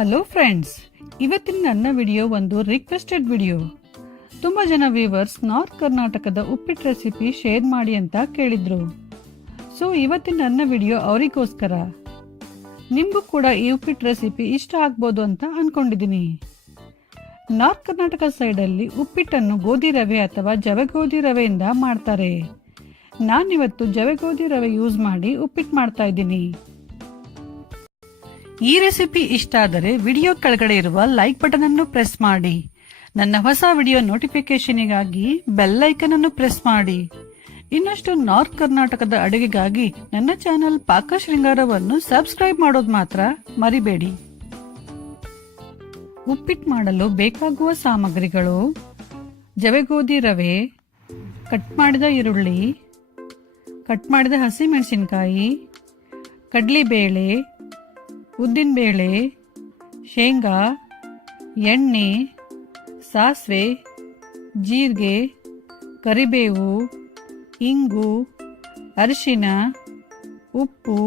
Hello friends, ಇವತ್ತಿನ ನನ್ನ video ಒಂದು ರಿಕ್ವೆಸ್ಟೆಡ್ ವಿಡಿಯೋ. ತುಂಬಾ ಜನ ವ್ಯೂವರ್ಸ್ ನಾರ್ತ್ ಕರ್ನಾಟಕದ ಉಪ್ಪಿಟ್ಟು ರೆಸಿಪಿ ಶೇರ್ ಮಾಡಿ ಅಂತ ಕೇಳಿದ್ರು. ಸೊ ಇವತ್ತಿನ ನನ್ನ ವಿಡಿಯೋ ಅವರಿಗೋಸ್ಕರ. ನಿಮಗೂ ಕೂಡ ಈ ಉಪ್ಪಿಟ್ಟು ರೆಸಿಪಿ ಇಷ್ಟ ಆಗ್ಬೋದು ಅಂತ ಅನ್ಕೊಂಡಿದ್ದೀನಿ. ನಾರ್ತ್ ಕರ್ನಾಟಕ ಸೈಡಲ್ಲಿ ಉಪ್ಪಿಟ್ಟನ್ನು ಗೋಧಿ ರವೆ ಅಥವಾ ಜವೆಗೋಧಿ ರವೆಯಿಂದ ಮಾಡ್ತಾರೆ. ನಾನಿವತ್ತು ಜವೆಗೋಧಿ ರವೆ ಯೂಸ್ ಮಾಡಿ ಉಪ್ಪಿಟ್ಟು ಮಾಡ್ತಾ ಇದ್ದೀನಿ. ಈ ರೆಸಿಪಿ ಇಷ್ಟ ಆದರೆ ವಿಡಿಯೋ ಕೆಳಗಡೆ ಇರುವ ಲೈಕ್ ಬಟನ್ ಅನ್ನು ಪ್ರೆಸ್ ಮಾಡಿ. ನನ್ನ ಹೊಸ ವಿಡಿಯೋ ನೋಟಿಫಿಕೇಶನ್ಗಾಗಿ ಬೆಲ್ ಐಕನ್ ಅನ್ನು ಪ್ರೆಸ್ ಮಾಡಿ. ಇನ್ನಷ್ಟು ನಾರ್ತ್ ಕರ್ನಾಟಕದ ಅಡುಗೆಗಾಗಿ ನನ್ನ ಚಾನೆಲ್ ಪಾಕ ಶೃಂಗಾರವನ್ನು ಸಬ್ಸ್ಕ್ರೈಬ್ ಮಾಡೋದು ಮಾತ್ರ ಮರಿಬೇಡಿ. ಉಪ್ಪಿಟ್ಟು ಮಾಡಲು ಬೇಕಾಗುವ ಸಾಮಗ್ರಿಗಳು: ಜವೆಗೋಧಿ ರವೆ, ಕಟ್ ಮಾಡಿದ ಈರುಳ್ಳಿ, ಕಟ್ ಮಾಡಿದ ಹಸಿಮೆಣಸಿನಕಾಯಿ, ಕಡಲೆಬೇಳೆ, ಉದ್ದಿನಬೇಳೆ, ಶೇಂಗಾ, ಎಣ್ಣೆ, ಸಾಸಿವೆ, ಜೀರಿಗೆ, ಕರಿಬೇವು, ಇಂಗು, ಅರಿಶಿನ, ಉಪ್ಪು,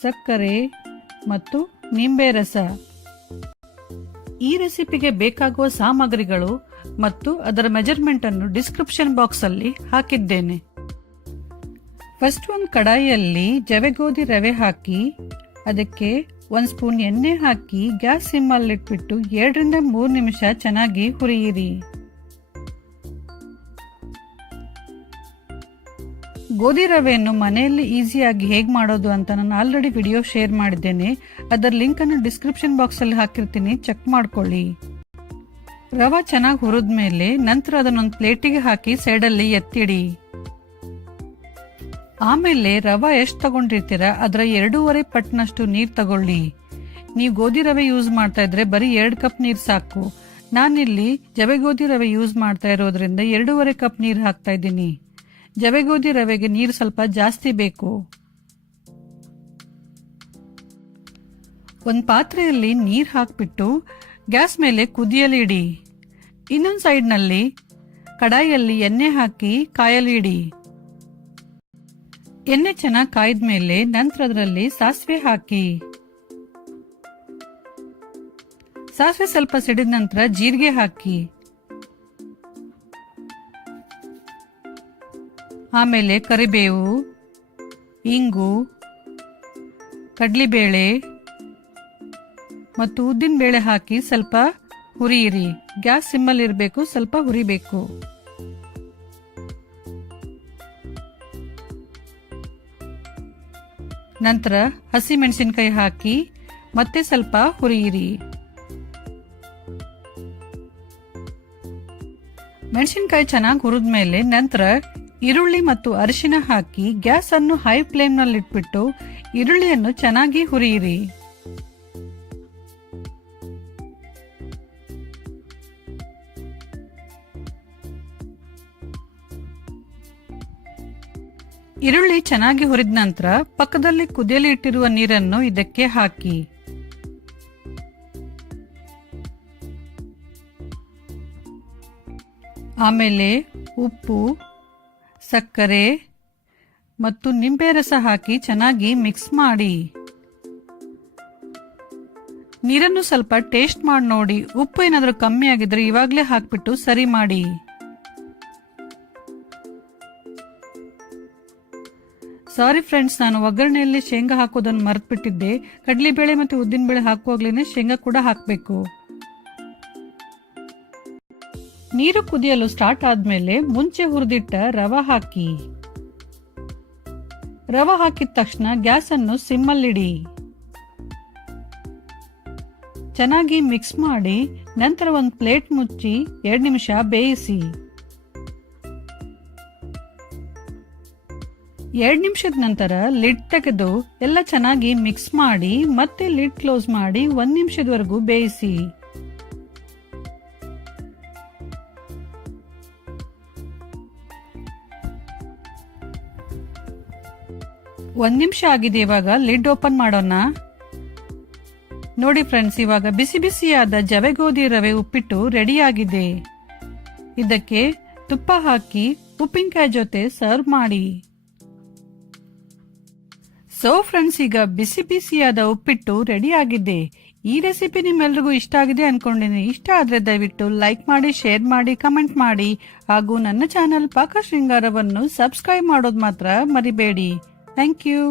ಸಕ್ಕರೆ ಮತ್ತು ನಿಂಬೆ ರಸ. ಈ ರೆಸಿಪಿಗೆ ಬೇಕಾಗುವ ಸಾಮಗ್ರಿಗಳು ಮತ್ತು ಅದರ ಮೆಜರ್ಮೆಂಟ್ ಅನ್ನು ಡಿಸ್ಕ್ರಿಪ್ಷನ್ ಬಾಕ್ಸ್ ಅಲ್ಲಿ ಹಾಕಿದ್ದೇನೆ. ಫಸ್ಟ್ ಒಂದು ಕಡಾಯಿಯಲ್ಲಿ ಜವೆಗೋಧಿ ರವೆ ಹಾಕಿ ಅದಕ್ಕೆ 1 ಸ್ಪೂನ್ ಎಣ್ಣೆ ಹಾಕಿ ಗ್ಯಾಸ್ ಸಿಮ್ಮಲ್ಲಿ ಇಟ್ಬಿಟ್ಟು 2 ರಿಂದ 3 ನಿಮಿಷ ಚೆನ್ನಾಗಿ ಹುರಿಯಿರಿ. ಗೋಧಿ ರವೆಯನ್ನು ಮನೆಯಲ್ಲಿ ಈಸಿಯಾಗಿ ಹೇಗೆ ಮಾಡೋದು ಅಂತ ನಾನು ಆಲ್ರೆಡಿ ವಿಡಿಯೋ ಶೇರ್ ಮಾಡಿದ್ದೇನೆ. ಅದರ ಲಿಂಕ್ ಅನ್ನು ಡಿಸ್ಕ್ರಿಪ್ಷನ್ ಬಾಕ್ಸ್ ಅಲ್ಲಿ ಹಾಕಿರ್ತೀನಿ, ಚೆಕ್ ಮಾಡ್ಕೊಳ್ಳಿ. ರವೆ ಚೆನ್ನಾಗಿ ಹುರಿದ್ಮೇಲೆ ನಂತರ ಅದನ್ನೊಂದು ಪ್ಲೇಟಿಗೆ ಹಾಕಿ ಸೈಡಲ್ಲಿ ಎತ್ತಿಡಿ. ಆಮೇಲೆ ರವೆ ಎಷ್ಟು ತಗೊಂಡಿರ್ತೀರ ಅದರ 2.5 ಪಟ್ನಷ್ಟು ನೀರು ತಗೊಳ್ಳಿ. ನೀವು ಗೋಧಿ ರವೆ ಯೂಸ್ ಮಾಡ್ತಾ ಇದ್ರೆ ಬರೀ 2 ಕಪ್ ನೀರು ಸಾಕು. ನಾನಿಲ್ಲಿ ಜವೆಗೋಧಿ ರವೆ ಯೂಸ್ ಮಾಡ್ತಾ ಇರೋದ್ರಿಂದ 2.5 ಕಪ್ ನೀರು ಹಾಕ್ತಾ ಇದ್ದೀನಿ. ಜವೆಗೋಧಿ ರವೆಗೆ ನೀರು ಸ್ವಲ್ಪ ಜಾಸ್ತಿ ಬೇಕು. ಒಂದು ಪಾತ್ರೆಯಲ್ಲಿ ನೀರು ಹಾಕ್ಬಿಟ್ಟು ಗ್ಯಾಸ್ ಮೇಲೆ ಕುದಿಯಲಿಡಿ. ಇನ್ನೊಂದು ಸೈಡ್ನಲ್ಲಿ ಕಡಾಯಿಯಲ್ಲಿ ಎಣ್ಣೆ ಹಾಕಿ ಕಾಯಲಿಡಿ. ಎಣ್ಣೆ ಚೆನ್ನಾಗಿ ಕಾಯ್ದ ಮೇಲೆ ನಂತರ ಅದರಲ್ಲಿ ಸಾಸಿವೆ ಹಾಕಿ. ಸಾಸಿವೆ ಸ್ವಲ್ಪ ಸಿಡಿದ ನಂತರ ಜೀರಿಗೆ ಹಾಕಿ. ಆಮೇಲೆ ಕರಿಬೇವು, ಇಂಗು, ಕಡಲೆಬೇಳೆ ಮತ್ತು ಉದ್ದಿನ ಬೇಳೆ ಹಾಕಿ ಸ್ವಲ್ಪ ಹುರಿಯಿರಿ. ಗ್ಯಾಸ್ ಸಿಮ್ಮಲ್ಲಿ ಇರಬೇಕು, ಸ್ವಲ್ಪ ಹುರಿಬೇಕು. ನಂತರ ಹಸಿ ಮೆಣಸಿನಕಾಯಿ ಹಾಕಿ ಮತ್ತೆ ಸ್ವಲ್ಪ ಹುರಿಯಿರಿ. ಮೆಣಸಿನಕಾಯಿ ಚೆನ್ನಾಗಿ ಹುರಿದ್ಮೇಲೆ ನಂತರ ಈರುಳ್ಳಿ ಮತ್ತು ಅರಿಶಿನ ಹಾಕಿ ಗ್ಯಾಸ್ ಅನ್ನು ಹೈ ಫ್ಲೇಮ್ ನಲ್ಲಿ ಇಟ್ಬಿಟ್ಟು ಈರುಳ್ಳಿಯನ್ನು ಚೆನ್ನಾಗಿ ಹುರಿಯಿರಿ. ಈರುಳ್ಳಿ ಚೆನ್ನಾಗಿ ಹುರಿದ ನಂತರ ಪಕ್ಕದಲ್ಲಿ ಕುದಿಯಲು ಇಟ್ಟಿರುವ ನೀರನ್ನು ಇದಕ್ಕೆ ಹಾಕಿ. ಆಮೇಲೆ ಉಪ್ಪು, ಸಕ್ಕರೆ ಮತ್ತು ನಿಂಬೆ ರಸ ಹಾಕಿ ಚೆನ್ನಾಗಿ ಮಿಕ್ಸ್ ಮಾಡಿ. ನೀರನ್ನು ಸ್ವಲ್ಪ ಟೇಸ್ಟ್ ಮಾಡಿ ನೋಡಿ. ಉಪ್ಪು ಏನಾದರೂ ಕಮ್ಮಿ ಆಗಿದ್ರೆ ಇವಾಗಲೇ ಹಾಕ್ಬಿಟ್ಟು ಸರಿ ಮಾಡಿ. ಸಾರಿ ಫ್ರೆಂಡ್ಸ್, ನಾನು ಒಗ್ಗರಣೆಯಲ್ಲಿ ಶೇಂಗಾ ಹಾಕೋದನ್ನು ಮರೆತುಬಿಟ್ಟಿದ್ದೆ. ಕಡಲೆಬೇಳೆ ಮತ್ತು ಉದ್ದಿನಬೇಳೆ ಹಾಕುವಾಗ್ಲೇನೆ ಶೇಂಗಾ ಕೂಡ ಹಾಕಬೇಕು. ನೀರು ಕುದಿಯಲು ಸ್ಟಾರ್ಟ್ ಆದ್ಮೇಲೆ ಮುಂಚೆ ಹುರಿದಿಟ್ಟ ರವೆ ಹಾಕಿ. ರವೆ ಹಾಕಿದ ತಕ್ಷಣ ಗ್ಯಾಸ್ ಅನ್ನು ಸಿಮ್ಮಲ್ಲಿಡಿ. ಚೆನ್ನಾಗಿ ಮಿಕ್ಸ್ ಮಾಡಿ ನಂತರ ಒಂದು ಪ್ಲೇಟ್ ಮುಚ್ಚಿ 2 ನಿಮಿಷ ಬೇಯಿಸಿ. 2 ನಿಮಿಷದ ನಂತರ ಲಿಡ್ ತೆಗೆದು ಎಲ್ಲ ಚೆನ್ನಾಗಿ ಮಿಕ್ಸ್ ಮಾಡಿ ಮತ್ತೆ ಲಿಡ್ ಕ್ಲೋಸ್ ಮಾಡಿ 1 ನಿಮಿಷದವರೆಗೂ ಬೇಯಿಸಿ. ಒಂದು ನಿಮಿಷ ಆಗಿದೆ. ಇವಾಗ ಲಿಡ್ ಓಪನ್ ಮಾಡೋಣ. ನೋಡಿ ಫ್ರೆಂಡ್ಸ್, ಇವಾಗ ಬಿಸಿ ಬಿಸಿಯಾದ ಜವೆಗೋಧಿ ರವೆ ಉಪ್ಪಿಟ್ಟು ರೆಡಿ ಆಗಿದೆ. ಇದಕ್ಕೆ ತುಪ್ಪ ಹಾಕಿ ಉಪ್ಪಿನಕಾಯಿ ಜೊತೆ ಸರ್ವ್ ಮಾಡಿ. ಸೊ ಫ್ರೆಂಡ್ಸ್, ಈಗ ಬಿಸಿ ಬಿಸಿಯಾದ ಉಪ್ಪಿಟ್ಟು ರೆಡಿ ಆಗಿದೆ. ಈ ರೆಸಿಪಿ ನಿಮ್ಮೆಲ್ರಿಗೂ ಇಷ್ಟ ಆಗಿದೆ ಅನ್ಕೊಂಡಿನಿ. ಇಷ್ಟ ಆದ್ರೆ ದಯವಿಟ್ಟು ಲೈಕ್ ಮಾಡಿ, ಶೇರ್ ಮಾಡಿ, ಕಮೆಂಟ್ ಮಾಡಿ ಹಾಗೂ ನನ್ನ ಚಾನಲ್ ಪಾಕ ಶೃಂಗಾರವನ್ನು ಸಬ್ಸ್ಕ್ರೈಬ್ ಮಾಡೋದು ಮಾತ್ರ ಮರಿಬೇಡಿ. Thank you.